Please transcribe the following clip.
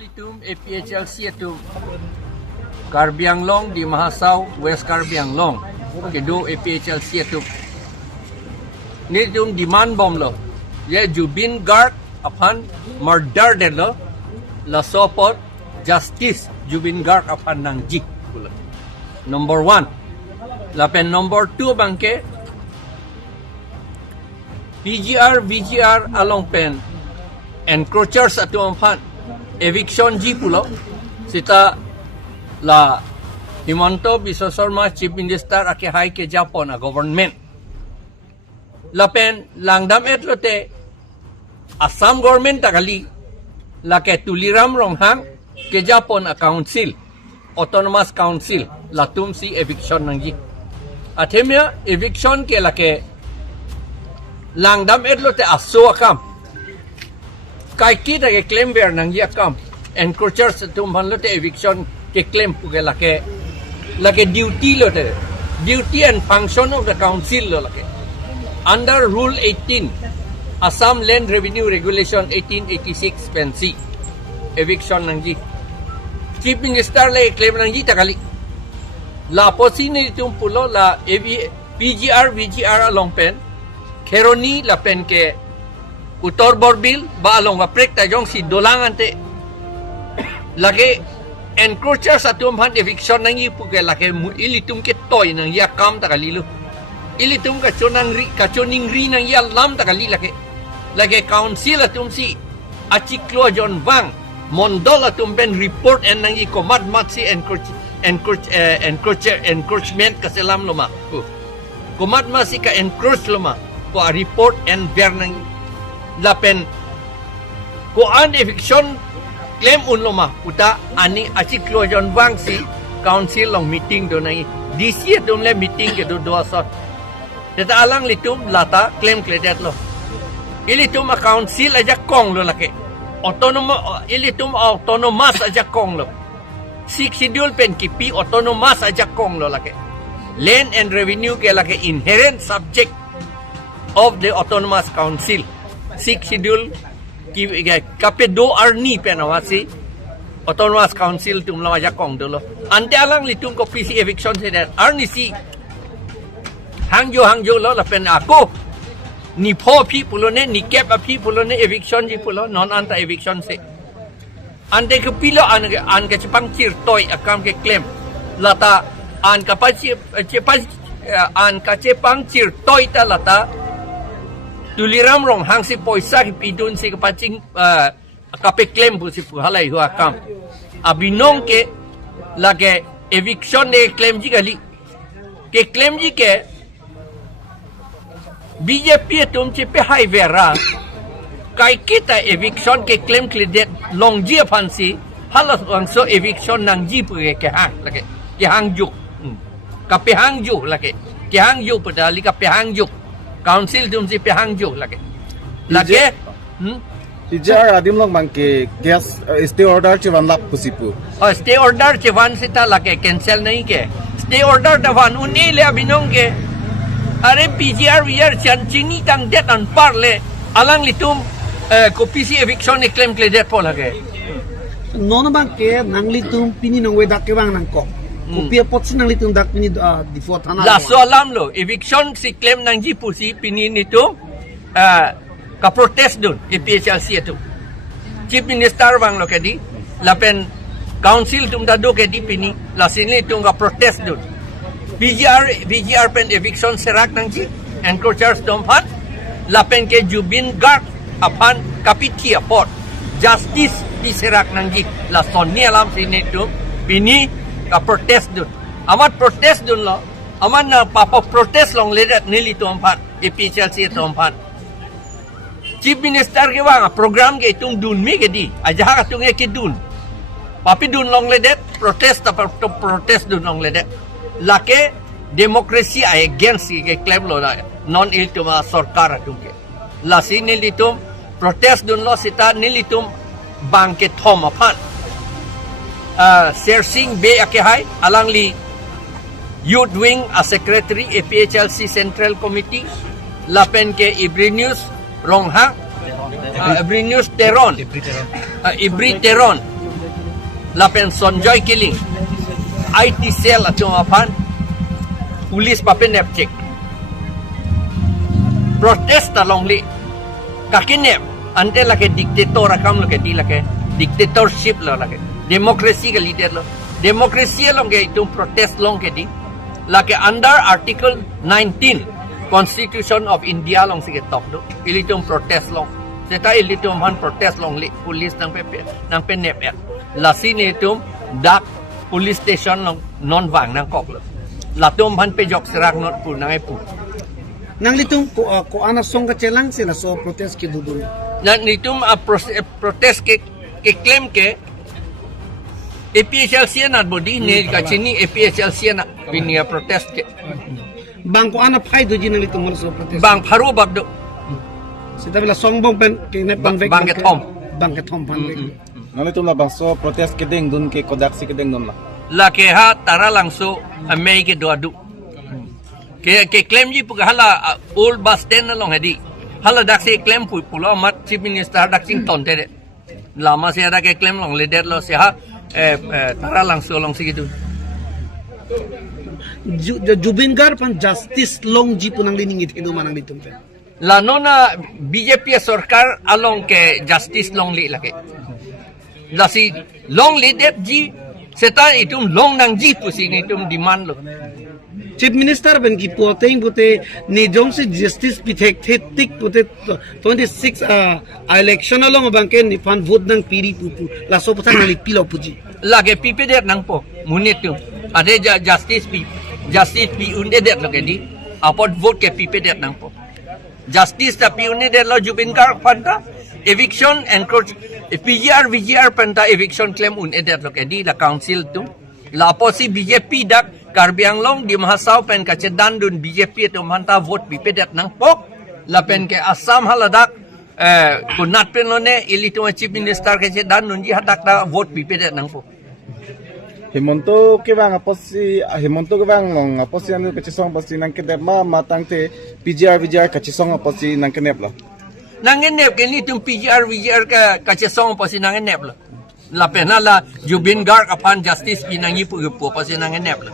Itum APHLC itum Karbi Anglong di Mahasau West Karbi Anglong kedu APHLC itum ni itum demand bom lo ye Jubin guard upon murder de lo la support justice Jubin guard upon nangji number 1 lapen number 2 bangke VGR along pen encroachers atum upon eviction ji pulo sita la Himanto Biswa Sarma Chief Minister ake hai ke Japon a government lapen langdam etlote Assam government takali la ke tuliram ronghang ke Japon a council autonomous council la tumsi eviction nangji athemia eviction ke la ke langdam etlote aso akam kai kita ke claim bear nang ya kam encroachers tum ban lote eviction ke claim pu ke lake duty lote duty and function of the council lo lake under rule 18 Assam Land Revenue Regulation 1886 pensi eviction nang ji chief minister le claim nang ji takali la posini tum pulo la VGR along pen kheroni la pen ke Utor Borbil ba along aprek tajong si dolangan te lagi encroachers atum han eviction nang ipu ke lagi ilitum ke toy nang ya kam takalilu ilitum ka choning ri nang ya lam takali lagi council atum si achiklo John Wang mondol atum pen report en nang i komat mat si encroachment kaselam loma komat masi ka encroach loma ko report en ver nang lapen ko an eviction claim unloma puta ani achiklo John Wang si council long meeting do nai DC dum le meeting ke do asot teta alang litum lata claim kledet lo ilitum a council aja kong lo lake ilitum autonomous aja kong lo six schedule pen kipi autonomous aja kong lo lake land and revenue ke lake inherent subject of the autonomous council six schedule ki kape do arni penawasi autonomous council tum la ja kong dolo ante alang litum ko PC eviction se der arni si hangjo lo la pen ako ni pho phi pulone ni kep a phi pulone eviction ji pulo non anta eviction se ante ko pilo an ke chapang chir toy akam ke claim lata an ka pa an ka chepang chir toy ta lata tuliram rong hang si poisa ki pidun si kapaching kape claim bu si halai hua kam abinong ke lage eviction ne claim ji gali ke claim ji ke BJP tum chi pe hai vera kai kita eviction ke claim kledet long ji phansi halas so eviction nang ji pu ke hang lage ke hang juk kape hang juk lage ke hang juk padali kape hang juk council dum si pehang jo lage ijar adim long bangke gas stay order chewan lap pusipu stay order chewan sita lage cancel nahi ke stay order dawan uni le abinong ke are PGR chini tang det an parle alang litum ko PC eviction claim kledet po lage non bangke nangli tum pini nongwe dak ke bang nangko Kupia pot sinang litung dak pini di fort tanah. La soalam lo eviction si claim nang ji pusi pini nitu ka protest dun APHLC itu. Chief Minister bang lo kedi lapen council tum dado kedi pini la sini tum ka protest dun. VGR pen eviction serak nang ji encroachers dum phat lapen ke Jubin guard apan kapiti port justice di serak nang ji la sonni alam sini tum pini ka protest dun amat protest dun lo aman na papa protest long ledet nili to ampat APHLC to ampat chief minister ke wang program ke tung dun mi ke di aja ka tung ke dun papi dun long ledet protest ta protest dun long ledet lake demokrasi against ke claim lo la non il to ma sarkar tung ke la sini litum protest dun lo sita nili tum bang ke thom apan Sersing Bay Akehai alangli Youth Wing as Secretary APHLC Central Committee lapen ke Ibrinius Ronghang Ibrinius Teron Ibri Teron lapen sonjoy killing IT cell atong apan police papen nep check protest along li kakinep ante lake dictator akam lake di lake dictatorship lo lake democracy ke leader lo democracy long ke itu protest long ke di lake under article 19 constitution of India long sige top do ilitum protest long seta ilitum han protest long li police nang pe nep lasin itum dak police station long non wang nang kok lo latum han pe jok serak not pu nang pu nang litung ko ana song ka chelang sila so protest ki dudun na nitum protest ke claim ke APHLC na body ne ka chini APHLC na pinia protest ke bang ko ana phai do jin nang litung mo so protest bang pharu bagdo sita bila song bong pen ki ne pan vek bang ke thom pan vek Nali tum la bang so protest kedeng dun ke kodak si kedeng dun la. la ke ha tara langso amei ke doadu ke claim ji pu hala old bus stand na long hedi hala dak se claim pu pulo mat chief minister dak sing ton te lama se ada ke claim long leader lo se ha tara langso long sigitu Jubin Gar pan justice long ji punang lining it hidu manang litum te la nona BJP sarkar along ke justice long li lake la si long leader ji seta itum long nang ji pu si itum demand lo chief minister ben ki poteng bote ni jong se justice pithek thetik bote 26 election along bangke ni fan vote nang piri pupu la so patang nalik pilo puji lage pipe det nang po munit tu ade justice pi unde det lo ke di apot vote ke pipe det nang po justice ta pi unde det lo Jubin Gar panta eviction encroach VGR panta eviction claim unde det lo ke di la council tu la posi BJP dak Karbiang long di mahasau pen ka cedan dun BJP tu manta vote pipe det nang po la pen ke Assam haladak kunat pen lo ne ili tu chief minister ke cedan dun ji hadak da vote pipe det nang po Himonto ke bang Himonto ke bang long aposi anu ke chisong pasti nang kedep matang te VGR ke chisong aposi nang kenep la. Nangenep ke ni tum VGR ka chisong pasi nangenep lo la pena la Jubin Gar kapan justice pinangi pu pasi nangenep lo